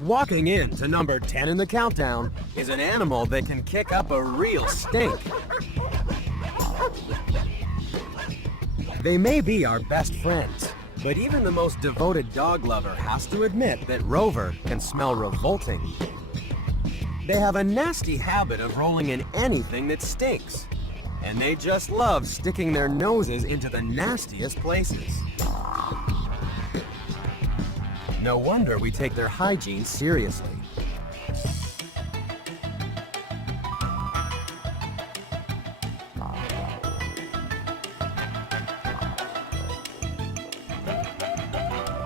Walking in to number 10 in the countdown is an animal that can kick up a real stink. They may be our best friends, but even the most devoted dog lover has to admit that Rover can smell revolting. They have a nasty habit of rolling in anything that stinks, and they just love sticking their noses into the nastiest places. No wonder we take their hygiene seriously.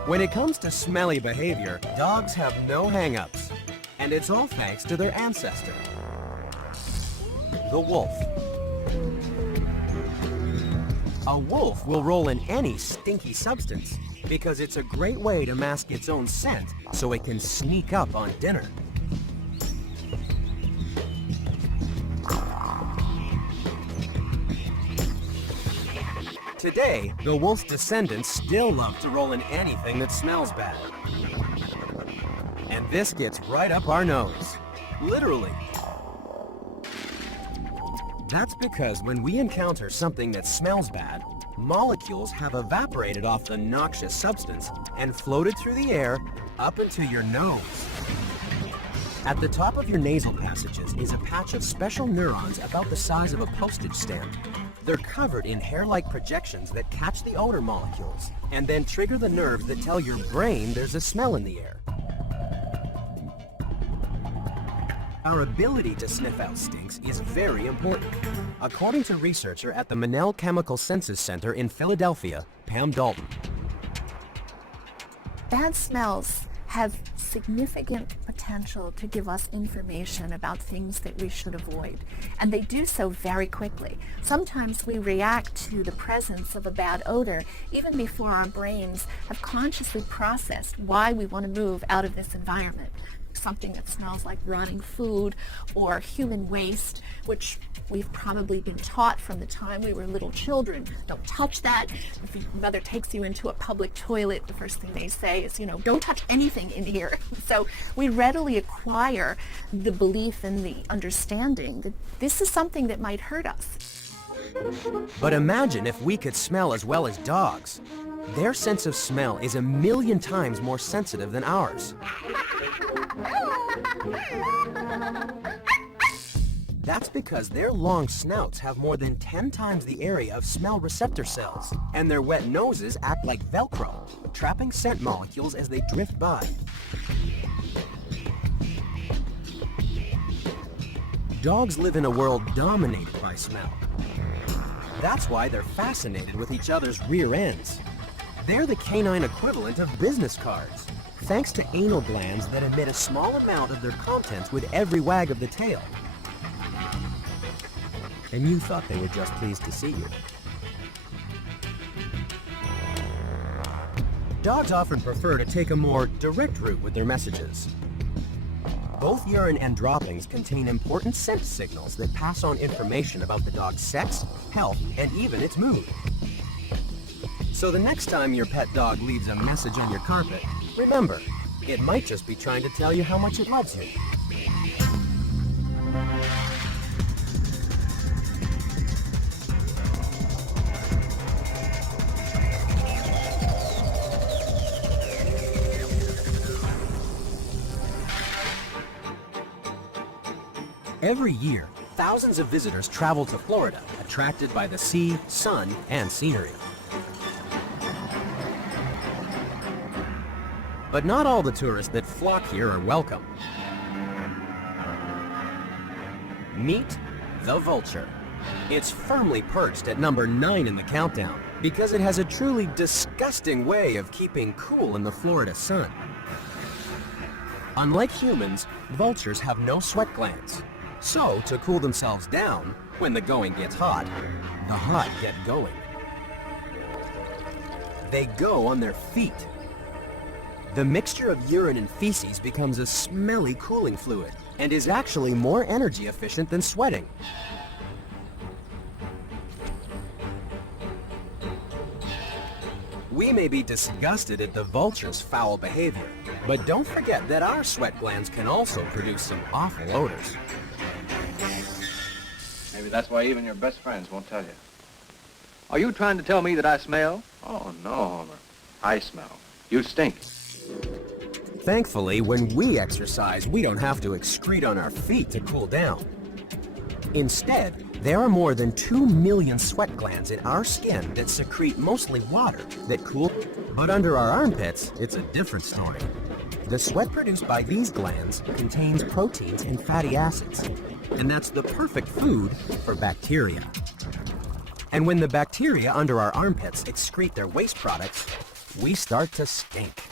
When it comes to smelly behavior, dogs have no hang-ups, and it's all thanks to their ancestor, the wolf. A wolf will roll in any stinky substance because it's a great way to mask its own scent so it can sneak up on dinner. Today, the wolf's descendants still love to roll in anything that smells bad. And this gets right up our nose, literally. That's because when we encounter something that smells bad, molecules have evaporated off the noxious substance and floated through the air up into your nose. At the top of your nasal passages is a patch of special neurons about the size of a postage stamp. They're covered in hair-like projections that catch the odor molecules and then trigger the nerves that tell your brain there's a smell in the air. Our ability to sniff out stinks is very important. According to researcher at the Monell Chemical Senses Center in Philadelphia, Pam Dalton. Bad smells have significant potential to give us information about things that we should avoid, and they do so very quickly. Sometimes we react to the presence of a bad odor even before our brains have consciously processed why we want to move out of this environment. Something that smells like rotting food or human waste, which we've probably been taught from the time we were little children. Don't touch that. If your mother takes you into a public toilet, the first thing they say is, don't touch anything in here. So we readily acquire the belief and the understanding that this is something that might hurt us. But imagine if we could smell as well as dogs. Their sense of smell is 1,000,000 times more sensitive than ours. That's because their long snouts have more than 10 times the area of smell receptor cells, and their wet noses act like Velcro, trapping scent molecules as they drift by. Dogs live in a world dominated by smell. That's why they're fascinated with each other's rear ends. They're the canine equivalent of business cards, thanks to anal glands that emit a small amount of their contents with every wag of the tail. And you thought they were just pleased to see you. Dogs often prefer to take a more direct route with their messages. Both urine and droppings contain important scent signals that pass on information about the dog's sex, health, and even its mood. So the next time your pet dog leaves a message on your carpet, remember, it might just be trying to tell you how much it loves you. Every year, thousands of visitors travel to Florida, attracted by the sea, sun, and scenery. But not all the tourists that flock here are welcome. Meet the vulture. It's firmly perched at number 9 in the countdown because it has a truly disgusting way of keeping cool in the Florida sun. Unlike humans, vultures have no sweat glands. So, to cool themselves down, when the going gets hot, the hot get going. They go on their feet. The mixture of urine and feces becomes a smelly cooling fluid and is actually more energy efficient than sweating. We may be disgusted at the vulture's foul behavior, but don't forget that our sweat glands can also produce some awful odors. Maybe that's why even your best friends won't tell you. Are you trying to tell me that I smell? Oh, no, Homer. I smell. You stink. Thankfully, when we exercise, we don't have to excrete on our feet to cool down. Instead, there are more than 2 million sweat glands in our skin that secrete mostly water that cool. But under our armpits, it's a different story. The sweat produced by these glands contains proteins and fatty acids, and that's the perfect food for bacteria. And when the bacteria under our armpits excrete their waste products, we start to stink.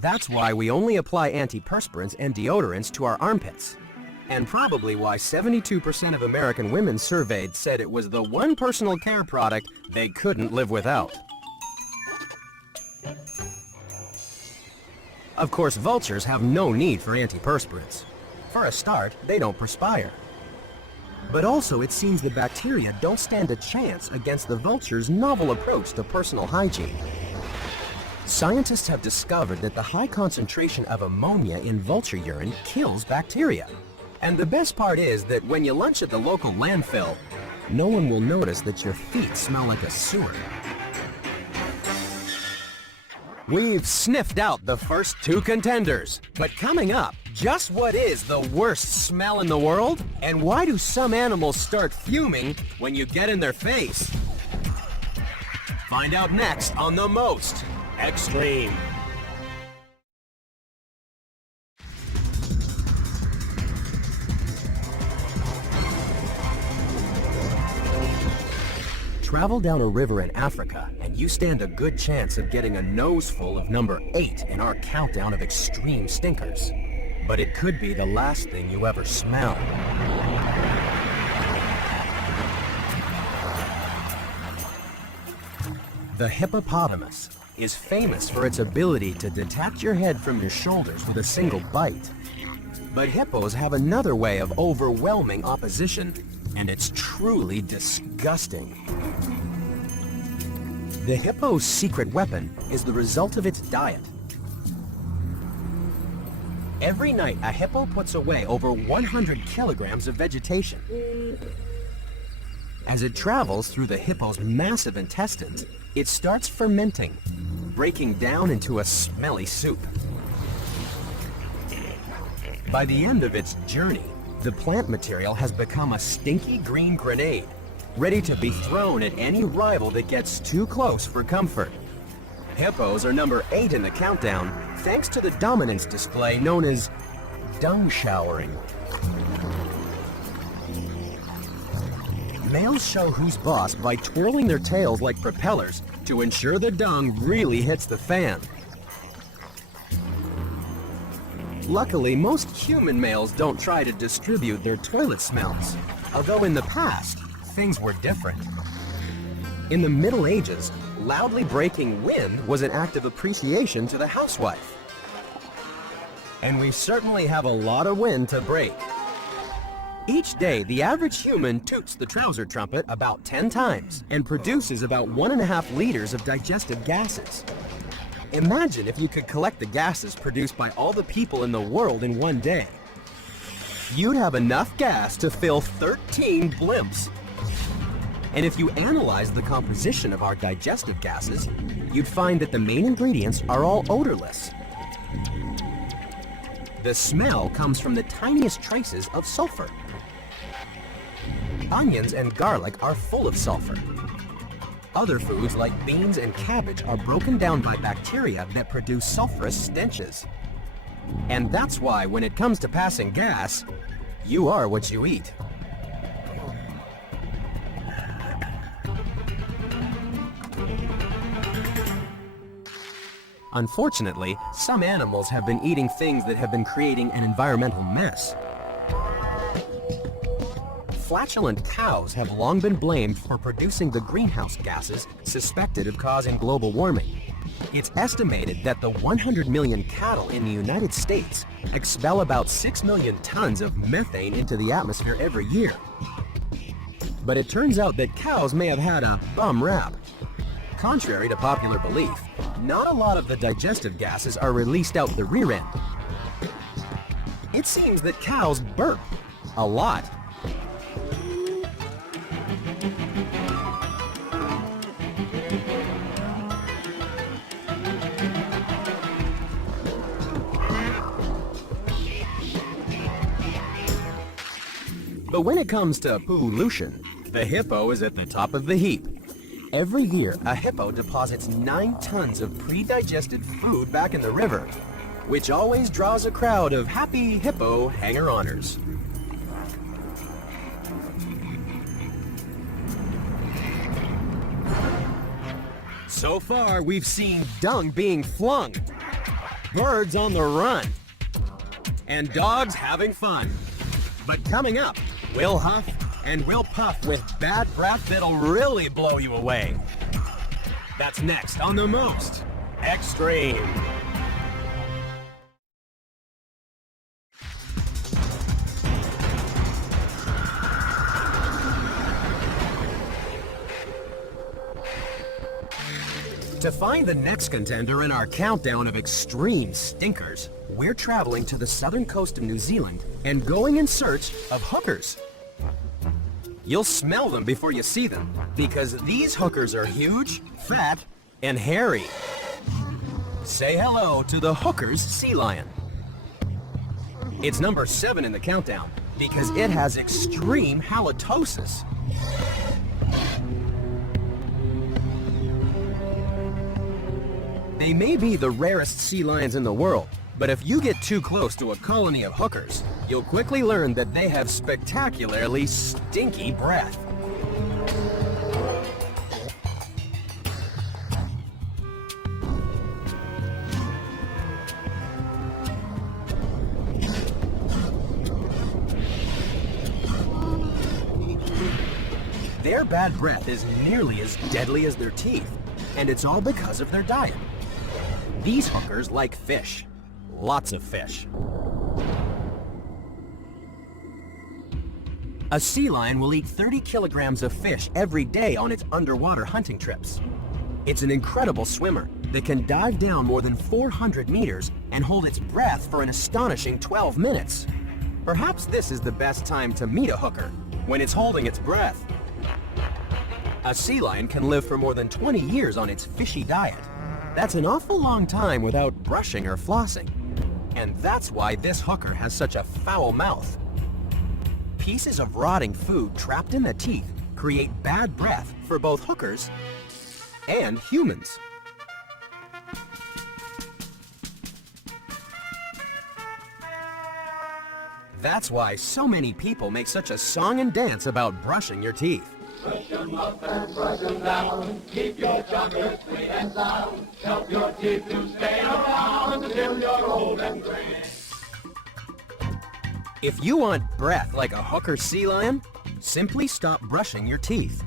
That's why we only apply antiperspirants and deodorants to our armpits. And probably why 72% of American women surveyed said it was the one personal care product they couldn't live without. Of course, vultures have no need for antiperspirants. For a start, they don't perspire. But also, it seems the bacteria don't stand a chance against the vulture's novel approach to personal hygiene. Scientists have discovered that the high concentration of ammonia in vulture urine kills bacteria. And the best part is that when you lunch at the local landfill, no one will notice that your feet smell like a sewer. We've sniffed out the first 2 contenders, but coming up, just what is the worst smell in the world? And why do some animals start fuming when you get in their face? Find out next on The Most Extreme. Travel down a river in Africa, and you stand a good chance of getting a nose full of number 8 in our countdown of extreme stinkers. But it could be the last thing you ever smell. The hippopotamus is famous for its ability to detach your head from your shoulders with a single bite. But hippos have another way of overwhelming opposition, and it's truly disgusting. The hippo's secret weapon is the result of its diet. Every night, a hippo puts away over 100 kilograms of vegetation. As it travels through the hippo's massive intestines, it starts fermenting, breaking down into a smelly soup. By the end of its journey, the plant material has become a stinky green grenade, ready to be thrown at any rival that gets too close for comfort. Hippos are number 8 in the countdown, thanks to the dominance display known as dung showering. Males show who's boss by twirling their tails like propellers to ensure the dung really hits the fan. Luckily, most human males don't try to distribute their toilet smells, although in the past, things were different. In the Middle Ages, loudly breaking wind was an act of appreciation to the housewife. And we certainly have a lot of wind to break. Each day, the average human toots the trouser trumpet about 10 times and produces about 1.5 liters of digestive gases. Imagine if you could collect the gases produced by all the people in the world in one day. You'd have enough gas to fill 13 blimps. And if you analyze the composition of our digestive gases, you'd find that the main ingredients are all odorless. The smell comes from the tiniest traces of sulfur. Onions and garlic are full of sulfur. Other foods like beans and cabbage are broken down by bacteria that produce sulfurous stenches. And that's why when it comes to passing gas, you are what you eat. Unfortunately, some animals have been eating things that have been creating an environmental mess. Flatulent cows have long been blamed for producing the greenhouse gases suspected of causing global warming. It's estimated that the 100 million cattle in the United States expel about 6 million tons of methane into the atmosphere every year. But it turns out that cows may have had a bum rap. Contrary to popular belief, not a lot of the digestive gases are released out the rear end. It seems that cows burp a lot. But when it comes to pollution, the hippo is at the top of the heap. Every year, a hippo deposits 9 tons of pre-digested food back in the river, which always draws a crowd of happy hippo hanger-oners. So far, we've seen dung being flung, birds on the run, and dogs having fun. But coming up, we'll huff and we'll puff with bad breath that'll really blow you away. That's next on The Most Extreme. To find the next contender in our countdown of extreme stinkers, we're traveling to the southern coast of New Zealand and going in search of hookers. You'll smell them before you see them, because these hookers are huge, fat, and hairy. Say hello to the hooker's sea lion. It's number 7 in the countdown because it has extreme halitosis. They may be the rarest sea lions in the world, but if you get too close to a colony of hookers, you'll quickly learn that they have spectacularly stinky breath. Their bad breath is nearly as deadly as their teeth, and it's all because of their diet. These hookers like fish. Lots of fish. A sea lion will eat 30 kilograms of fish every day on its underwater hunting trips. It's an incredible swimmer that can dive down more than 400 meters and hold its breath for an astonishing 12 minutes. Perhaps this is the best time to meet a hooker, when it's holding its breath. A sea lion can live for more than 20 years on its fishy diet. That's an awful long time without brushing or flossing. And that's why this hooker has such a foul mouth. Pieces of rotting food trapped in the teeth create bad breath for both hookers and humans. That's why so many people make such a song and dance about brushing your teeth. Brush them up and brush them down. Keep your chocolate sweet and sound. Help your teeth to stay around until you're old and gray. If you want breath like a hooker sea lion, simply stop brushing your teeth.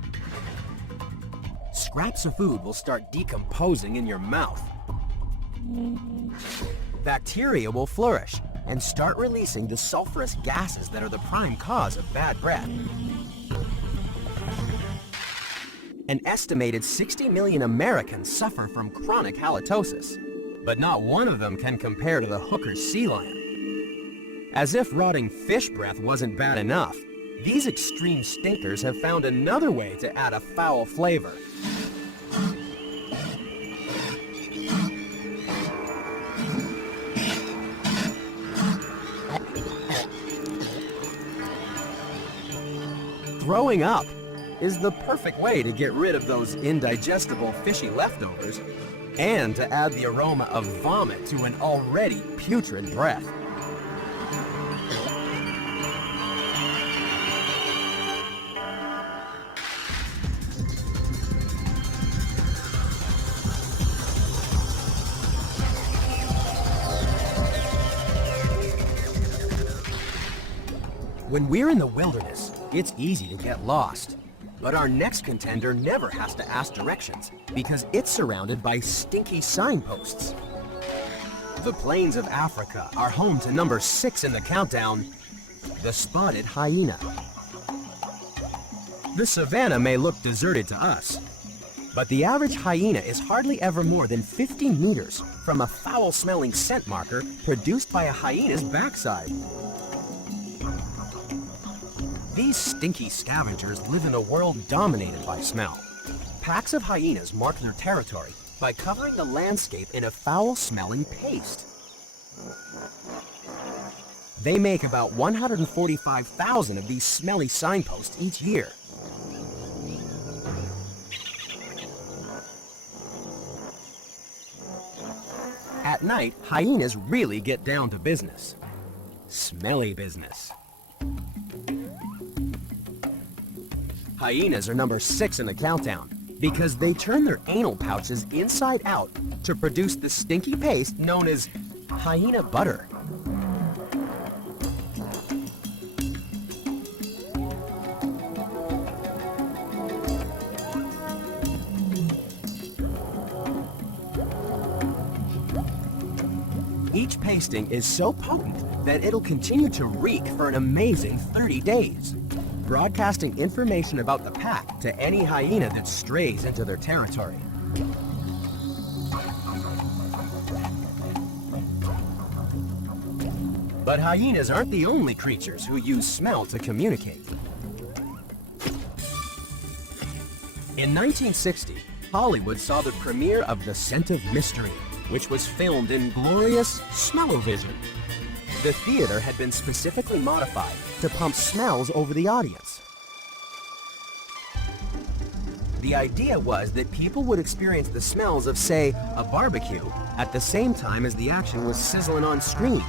Scraps of food will start decomposing in your mouth. Bacteria will flourish and start releasing the sulfurous gases that are the prime cause of bad breath. An estimated 60 million Americans suffer from chronic halitosis, but not one of them can compare to the hooker sea lion. As if rotting fish breath wasn't bad enough, these extreme stinkers have found another way to add a foul flavor. Throwing up is the perfect way to get rid of those indigestible fishy leftovers and to add the aroma of vomit to an already putrid breath. When we're in the wilderness, it's easy to get lost. But our next contender never has to ask directions because it's surrounded by stinky signposts. The plains of Africa are home to number 6 in the countdown, the spotted hyena. The savannah may look deserted to us, but the average hyena is hardly ever more than 50 meters from a foul-smelling scent marker produced by a hyena's backside. These stinky scavengers live in a world dominated by smell. Packs of hyenas mark their territory by covering the landscape in a foul-smelling paste. They make about 145,000 of these smelly signposts each year. At night, hyenas really get down to business. Smelly business. Hyenas are number 6 in the countdown because they turn their anal pouches inside out to produce the stinky paste known as hyena butter. Each pasting is so potent that it'll continue to reek for an amazing 30 days, broadcasting information about the pack to any hyena that strays into their territory. But hyenas aren't the only creatures who use smell to communicate. In 1960, Hollywood saw the premiere of The Scent of Mystery, which was filmed in glorious smell-o-vision. The theater had been specifically modified to pump smells over the audience. The idea was that people would experience the smells of, say, a barbecue at the same time as the action was sizzling on screen.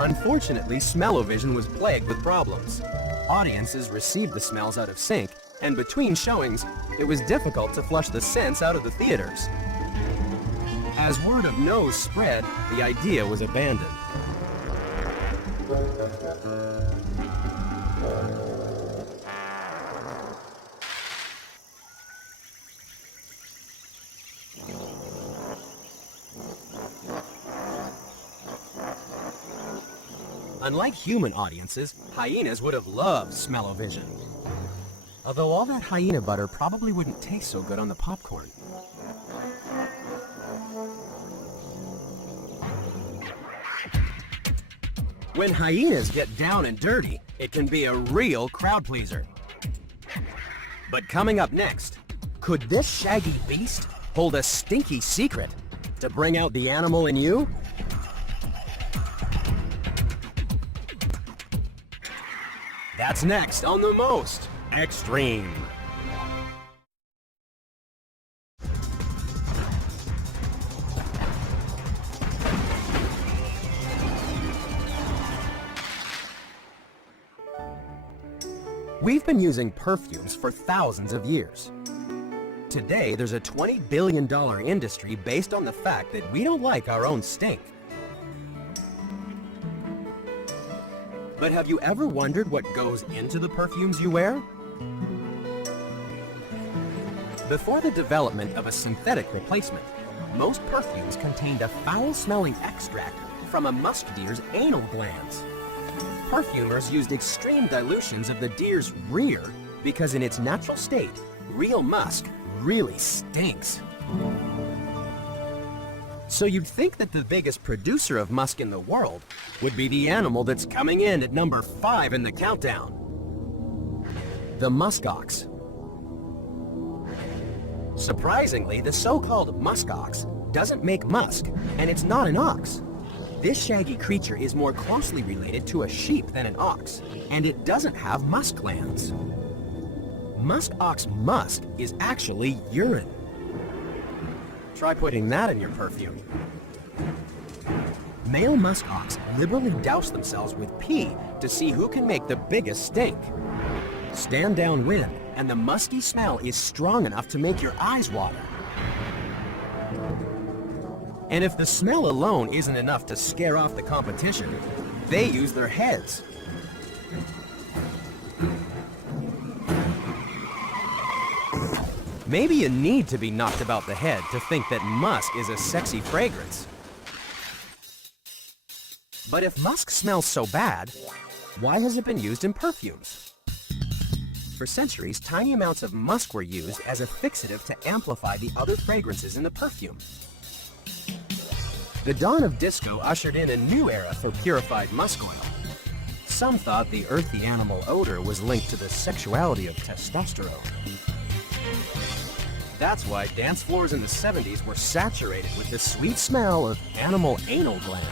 Unfortunately, smell-o-vision was plagued with problems. Audiences received the smells out of sync, and between showings, it was difficult to flush the scents out of the theaters. As word of nose spread, the idea was abandoned. Unlike human audiences, hyenas would have loved smell-o-vision. Although all that hyena butter probably wouldn't taste so good on the popcorn. When hyenas get down and dirty, it can be a real crowd pleaser. But coming up next, could this shaggy beast hold a stinky secret to bring out the animal in you? That's next on The Most Extreme. We've been using perfumes for thousands of years. Today, there's a $20 billion industry based on the fact that we don't like our own stink. But have you ever wondered what goes into the perfumes you wear? Before the development of a synthetic replacement, most perfumes contained a foul-smelling extract from a musk deer's anal glands. Perfumers used extreme dilutions of the deer's rear because in its natural state, real musk really stinks. So you'd think that the biggest producer of musk in the world would be the animal that's coming in at number 5 in the countdown. The muskox. Surprisingly, the so-called muskox doesn't make musk, and it's not an ox. This shaggy creature is more closely related to a sheep than an ox, and it doesn't have musk glands. Muskox musk is actually urine. Try putting that in your perfume. Male muskox liberally douse themselves with pee to see who can make the biggest stink. Stand downwind, and the musky smell is strong enough to make your eyes water. And if the smell alone isn't enough to scare off the competition, they use their heads. Maybe you need to be knocked about the head to think that musk is a sexy fragrance. But if musk smells so bad, Why has it been used in perfumes? For centuries, tiny amounts of musk were used as a fixative to amplify the other fragrances in the perfume. The dawn of disco ushered in a new era for purified musk oil. Some thought the earthy animal odor was linked to the sexuality of testosterone. That's why dance floors in the 70s were saturated with the sweet smell of animal anal glands.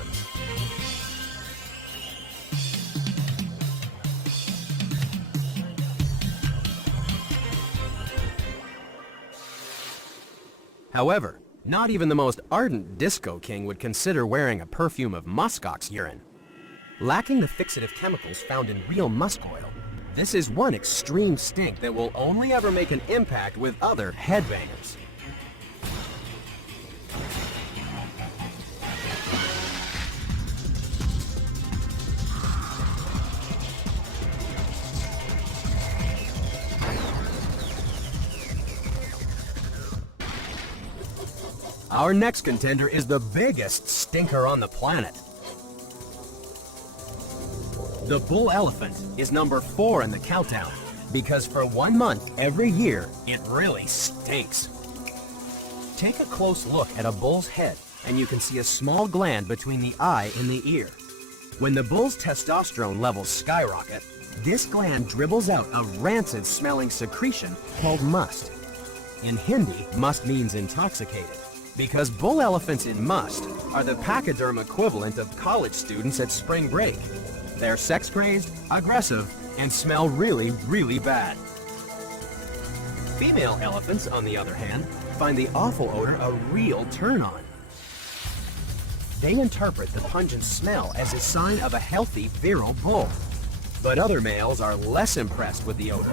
However, not even the most ardent disco king would consider wearing a perfume of muskox urine. Lacking the fixative chemicals found in real musk oil, this is one extreme stink that will only ever make an impact with other headbangers. Our next contender is the biggest stinker on the planet. The bull elephant is number 4 in the countdown because for 1 month every year, it really stinks. Take a close look at a bull's head and you can see a small gland between the eye and the ear. When the bull's testosterone levels skyrocket, this gland dribbles out a rancid smelling secretion called must. In Hindi, must means intoxicated, because bull elephants in must are the pachyderm equivalent of college students at spring break. They're sex-crazed, aggressive, and smell really, really bad. Female elephants, on the other hand, find the awful odor a real turn-on. They interpret the pungent smell as a sign of a healthy, virile bull. But other males are less impressed with the odor.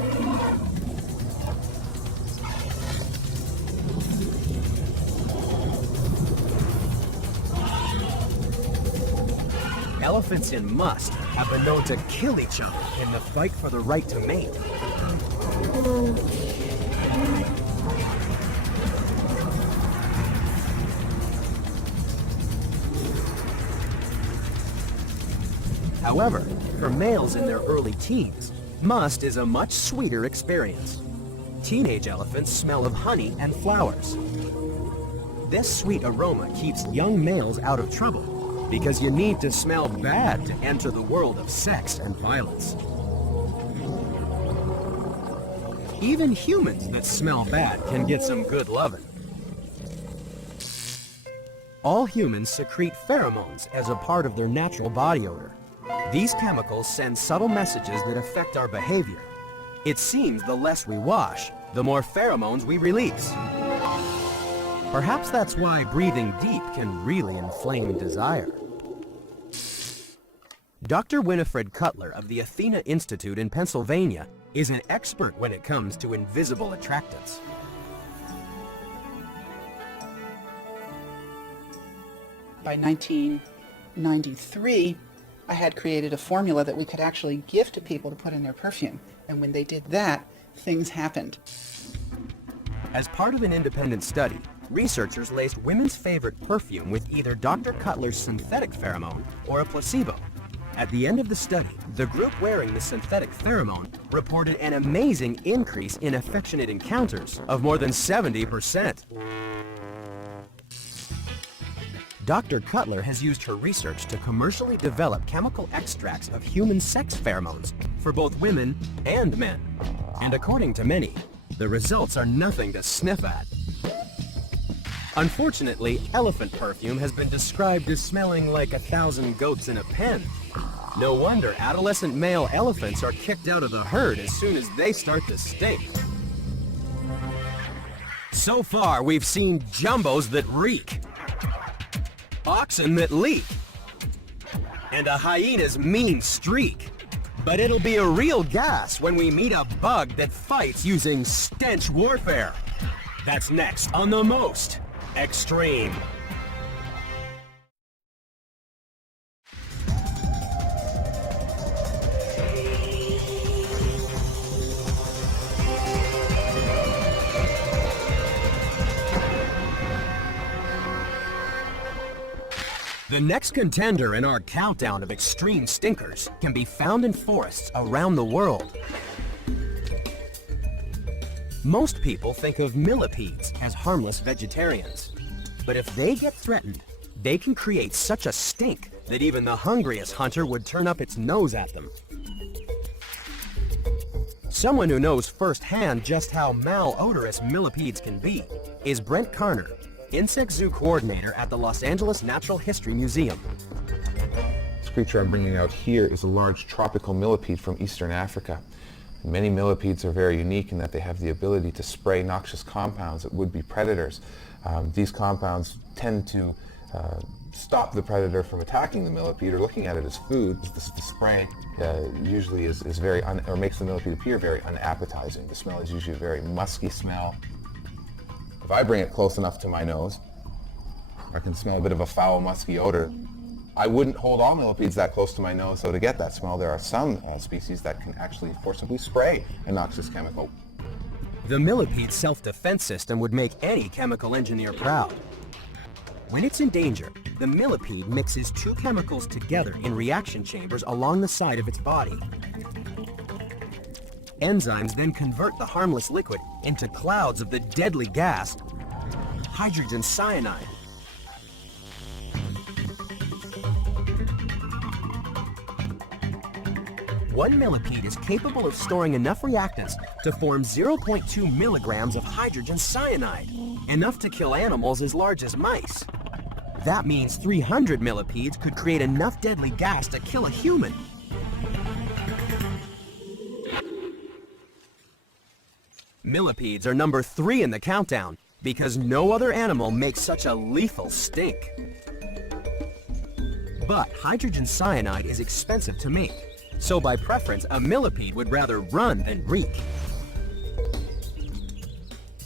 Elephants in must have been known to kill each other in the fight for the right to mate. However, for males in their early teens, must is a much sweeter experience. Teenage elephants smell of honey and flowers. This sweet aroma keeps young males out of trouble, because you need to smell bad to enter the world of sex and violence. Even humans that smell bad can get some good loving. All humans secrete pheromones as a part of their natural body odor. These chemicals send subtle messages that affect our behavior. It seems the less we wash, the more pheromones we release. Perhaps that's why breathing deep can really inflame desire. Dr. Winifred Cutler of the Athena Institute in Pennsylvania is an expert when it comes to invisible attractants. By 1993, I had created a formula that we could actually give to people to put in their perfume. And when they did that, things happened. As part of an independent study, researchers laced women's favorite perfume with either Dr. Cutler's synthetic pheromone or a placebo. At the end of the study, the group wearing the synthetic pheromone reported an amazing increase in affectionate encounters of more than 70%. Dr. Cutler has used her research to commercially develop chemical extracts of human sex pheromones for both women and men. And according to many, the results are nothing to sniff at. Unfortunately, elephant perfume has been described as smelling like 1,000 goats in a pen. No wonder adolescent male elephants are kicked out of the herd as soon as they start to stink. So far, we've seen jumbos that reek, oxen that leak, and a hyena's mean streak. But it'll be a real gas when we meet a bug that fights using stench warfare. That's next on The Most Extreme. The next contender in our countdown of extreme stinkers can be found in forests around the world. Most people think of millipedes as harmless vegetarians. But if they get threatened, they can create such a stink that even the hungriest hunter would turn up its nose at them. Someone who knows firsthand just how malodorous millipedes can be is Brent Carner, Insect Zoo Coordinator at the Los Angeles Natural History Museum. This creature I'm bringing out here is a large tropical millipede from eastern Africa. Many millipedes are very unique in that they have the ability to spray noxious compounds at would-be predators. These compounds tend to stop the predator from attacking the millipede or looking at it as food. The spray usually is very or makes the millipede appear very unappetizing. The smell is usually a very musky smell. If I bring it close enough to my nose, I can smell a bit of a foul, musky odor. I wouldn't hold all millipedes that close to my nose, though, to get that smell. There are some species that can actually forcibly spray a noxious chemical. The millipede's self-defense system would make any chemical engineer proud. When it's in danger, the millipede mixes two chemicals together in reaction chambers along the side of its body. Enzymes then convert the harmless liquid into clouds of the deadly gas, hydrogen cyanide. One millipede is capable of storing enough reactants to form 0.2 milligrams of hydrogen cyanide, enough to kill animals as large as mice. That means 300 millipedes could create enough deadly gas to kill a human. Millipedes are number 3 in the countdown because no other animal makes such a lethal stink. But hydrogen cyanide is expensive to make, so by preference, a millipede would rather run than reek.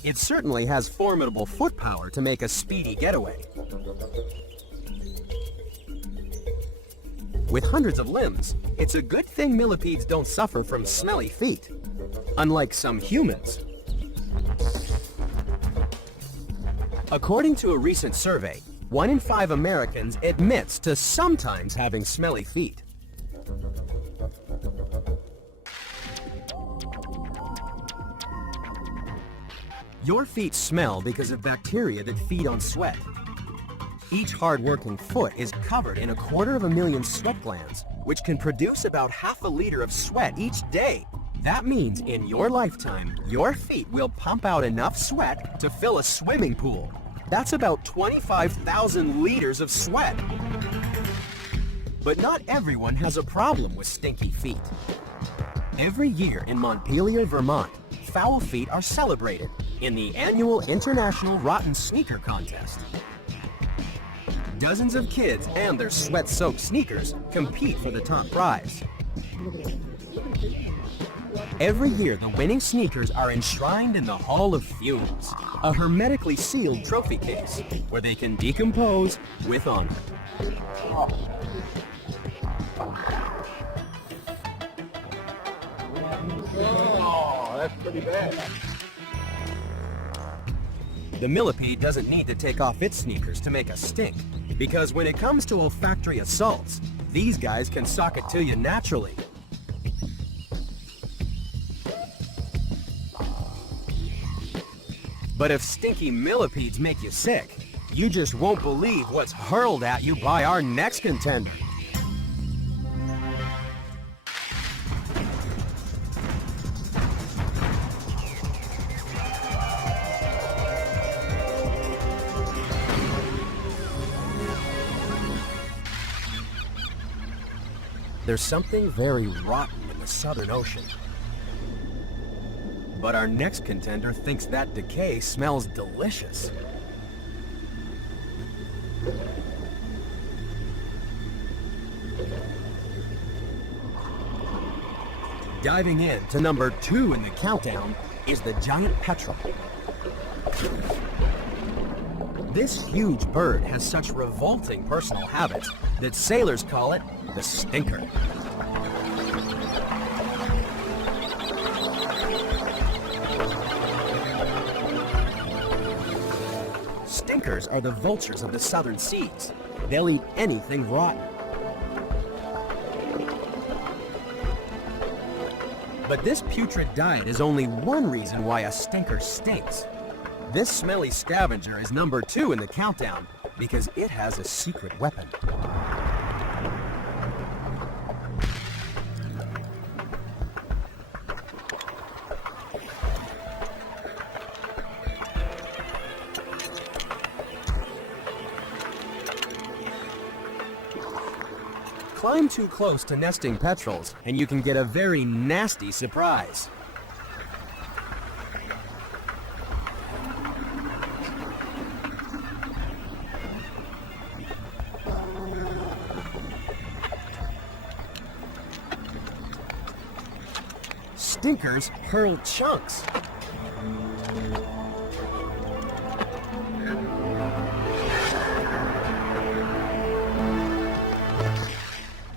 It certainly has formidable foot power to make a speedy getaway. With hundreds of limbs, it's a good thing millipedes don't suffer from smelly feet, unlike some humans. According to a recent survey, 1 in 5 Americans admits to sometimes having smelly feet. Your feet smell because of bacteria that feed on sweat. Each hard-working foot is covered in 250,000 sweat glands, which can produce about half a liter of sweat each day. That means in your lifetime, your feet will pump out enough sweat to fill a swimming pool. That's about 25,000 liters of sweat. But not everyone has a problem with stinky feet. Every year in Montpelier, Vermont, foul feet are celebrated in the annual International Rotten Sneaker Contest. Dozens of kids and their sweat-soaked sneakers compete for the top prize. Every year, the winning sneakers are enshrined in the Hall of Fumes, a hermetically sealed trophy case where they can decompose with honor. Oh, that's pretty bad. The millipede doesn't need to take off its sneakers to make a stink, because when it comes to olfactory assaults, these guys can sock it to you naturally. But if stinky millipedes make you sick, you just won't believe what's hurled at you by our next contender. There's something very rotten in the Southern Ocean. But our next contender thinks that decay smells delicious. Diving in to number 2 in the countdown is the giant petrel. This huge bird has such revolting personal habits that sailors call it the stinker. Stinkers are the vultures of the southern seas. They'll eat anything rotten. But this putrid diet is only one reason why a stinker stinks. This smelly scavenger is number 2 in the countdown because it has a secret weapon. Climb too close to nesting petrels, and you can get a very nasty surprise. Stinkers hurl chunks.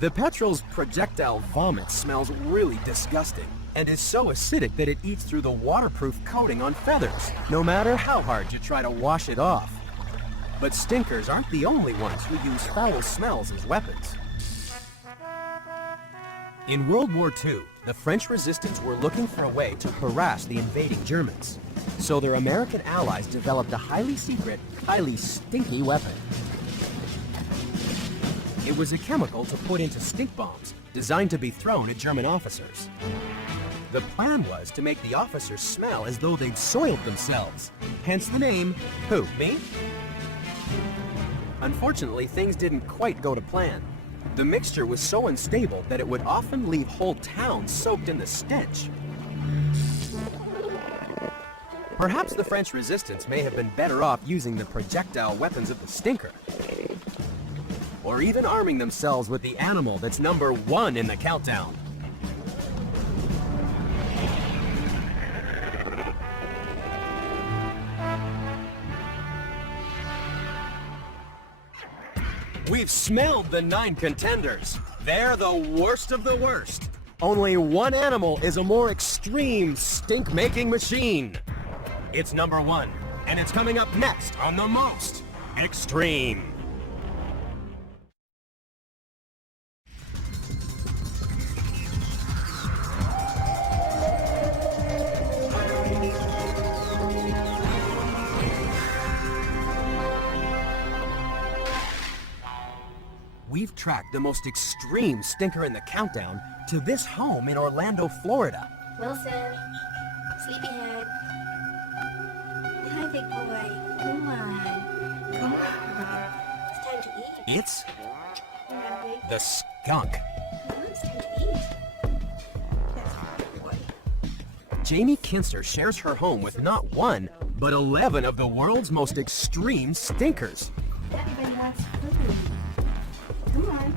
The petrel's projectile vomit smells really disgusting and is so acidic that it eats through the waterproof coating on feathers, no matter how hard you try to wash it off. But stinkers aren't the only ones who use foul smells as weapons. In World War II, the French resistance were looking for a way to harass the invading Germans. So their American allies developed a highly secret, highly stinky weapon. It was a chemical to put into stink bombs, designed to be thrown at German officers. The plan was to make the officers smell as though they'd soiled themselves, hence the name, who, me? Unfortunately, things didn't quite go to plan. The mixture was so unstable that it would often leave whole towns soaked in the stench. Perhaps the French resistance may have been better off using the projectile weapons of the stinker, or even arming themselves with the animal that's number 1 in the countdown. We've smelled the 9 contenders. They're the worst of the worst. Only one animal is a more extreme stink-making machine. It's number 1, and it's coming up next on the most extreme. We've tracked the most extreme stinker in the countdown to this home in Orlando, Florida. Wilson, sleepyhead. Hi, big boy. Come on. Come on. It's time to eat. It's Come on, big. the skunk. Come on, it's time to eat. That's good boy. Jamie Kinster shares her home with not 1, but 11 of the world's most extreme stinkers. Everybody wants food. Come on.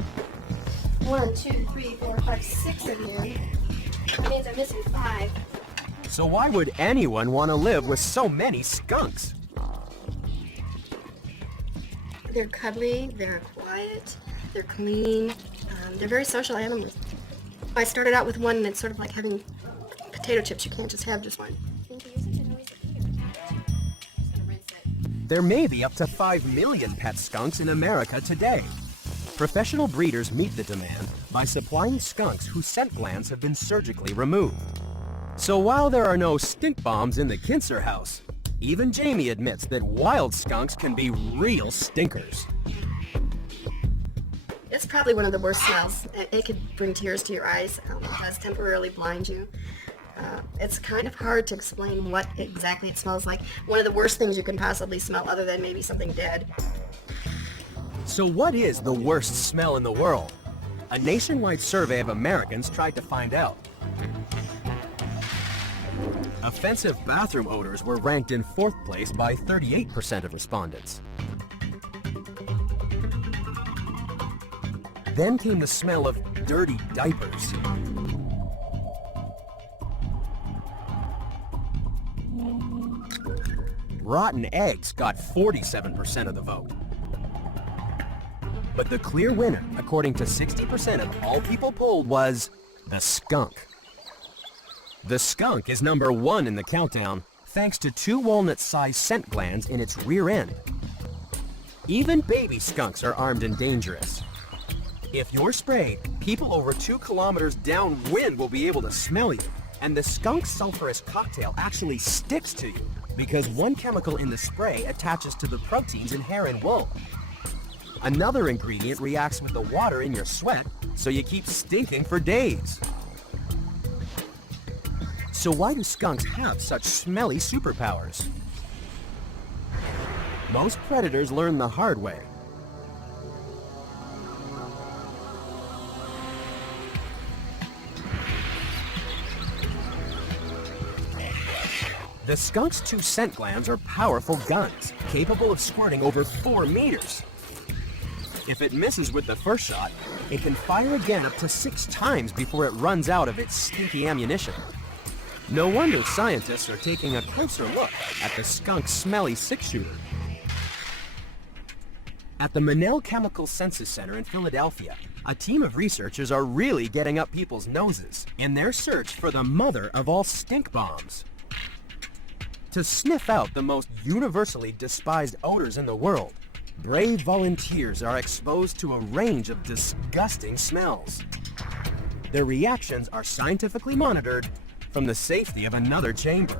1, 2, 3, 4, 5, 6 of you. That means I'm missing 5. So why would anyone want to live with so many skunks? They're cuddly, they're quiet, they're clean, they're very social animals. I started out with one that's sort of like having potato chips. You can't just have just one. There may be up to 5 million pet skunks in America today. Professional breeders meet the demand by supplying skunks whose scent glands have been surgically removed. So while there are no stink bombs in the Kinser house, even Jamie admits that wild skunks can be real stinkers. It's probably one of the worst smells. It could bring tears to your eyes. It does temporarily blind you. It's kind of hard to explain what exactly it smells like. One of the worst things you can possibly smell, other than maybe something dead. So what is the worst smell in the world? A nationwide survey of Americans tried to find out. Offensive bathroom odors were ranked in 4th place by 38% of respondents. Then came the smell of dirty diapers. Rotten eggs got 47% of the vote. But the clear winner, according to 60% of all people polled, was the skunk. The skunk is number 1 in the countdown, thanks to 2 walnut-sized scent glands in its rear end. Even baby skunks are armed and dangerous. If you're sprayed, people over 2 kilometers downwind will be able to smell you. And the skunk sulfurous cocktail actually sticks to you because one chemical in the spray attaches to the proteins in hair and wool. Another ingredient reacts with the water in your sweat, so you keep stinking for days. So why do skunks have such smelly superpowers? Most predators learn the hard way. The skunk's 2 scent glands are powerful guns, capable of squirting over 4 meters. If it misses with the first shot, it can fire again up to 6 times before it runs out of its stinky ammunition. No wonder scientists are taking a closer look at the skunk's smelly 6-shooter. At the Monell Chemical Senses Center in Philadelphia, a team of researchers are really getting up people's noses in their search for the mother of all stink bombs. To sniff out the most universally despised odors in the world, brave volunteers are exposed to a range of disgusting smells. Their reactions are scientifically monitored from the safety of another chamber.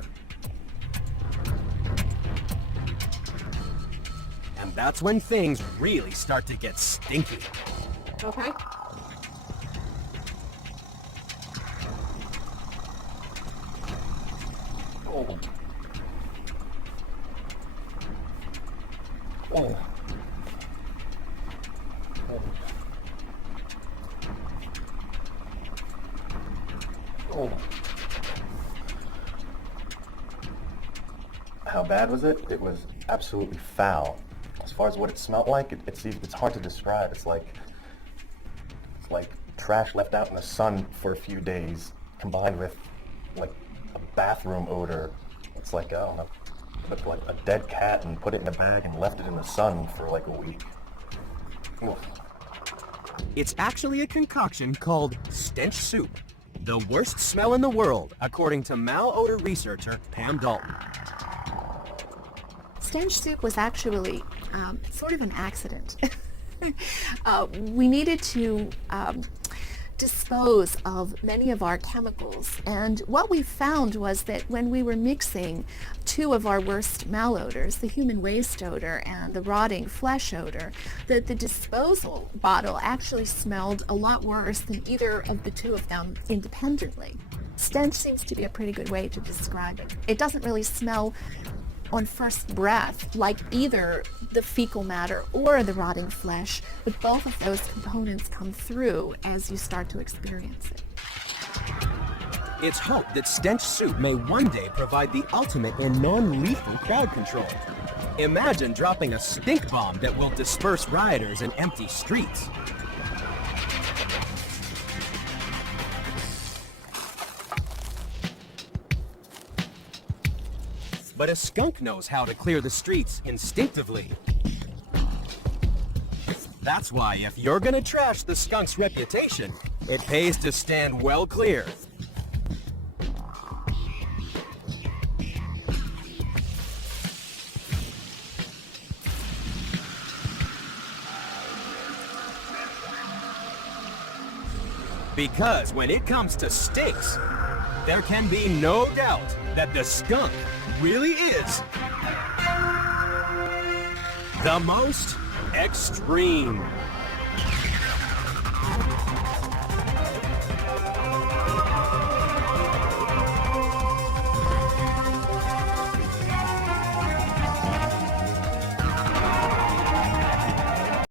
And that's when things really start to get stinky. Okay. Oh. Oh. Oh. How bad was it? It was absolutely foul. As far as what it smelled like, it's hard to describe. It's like trash left out in the sun for a few days, combined with like a bathroom odor. It's like, I don't know, took like a dead cat and put it in a bag and left it in the sun for like a week. Oof. It's actually a concoction called stench soup, the worst smell in the world, according to malodor researcher Pam Dalton. Stench soup was actually sort of an accident. We needed to dispose of many of our chemicals, and what we found was that when we were mixing 2 of our worst malodors, the human waste odor and the rotting flesh odor, that the disposal bottle actually smelled a lot worse than either of the 2 of them independently. Stench seems to be a pretty good way to describe it. It doesn't really smell on first breath like either the fecal matter or the rotting flesh, but both of those components come through as you start to experience it. It's hoped that stench soup may one day provide the ultimate in non-lethal crowd control. Imagine dropping a stink bomb that will disperse rioters in empty streets. But a skunk knows how to clear the streets instinctively. That's why if you're gonna trash the skunk's reputation, it pays to stand well clear. Because when it comes to stinks, there can be no doubt that the skunk really is the most extreme.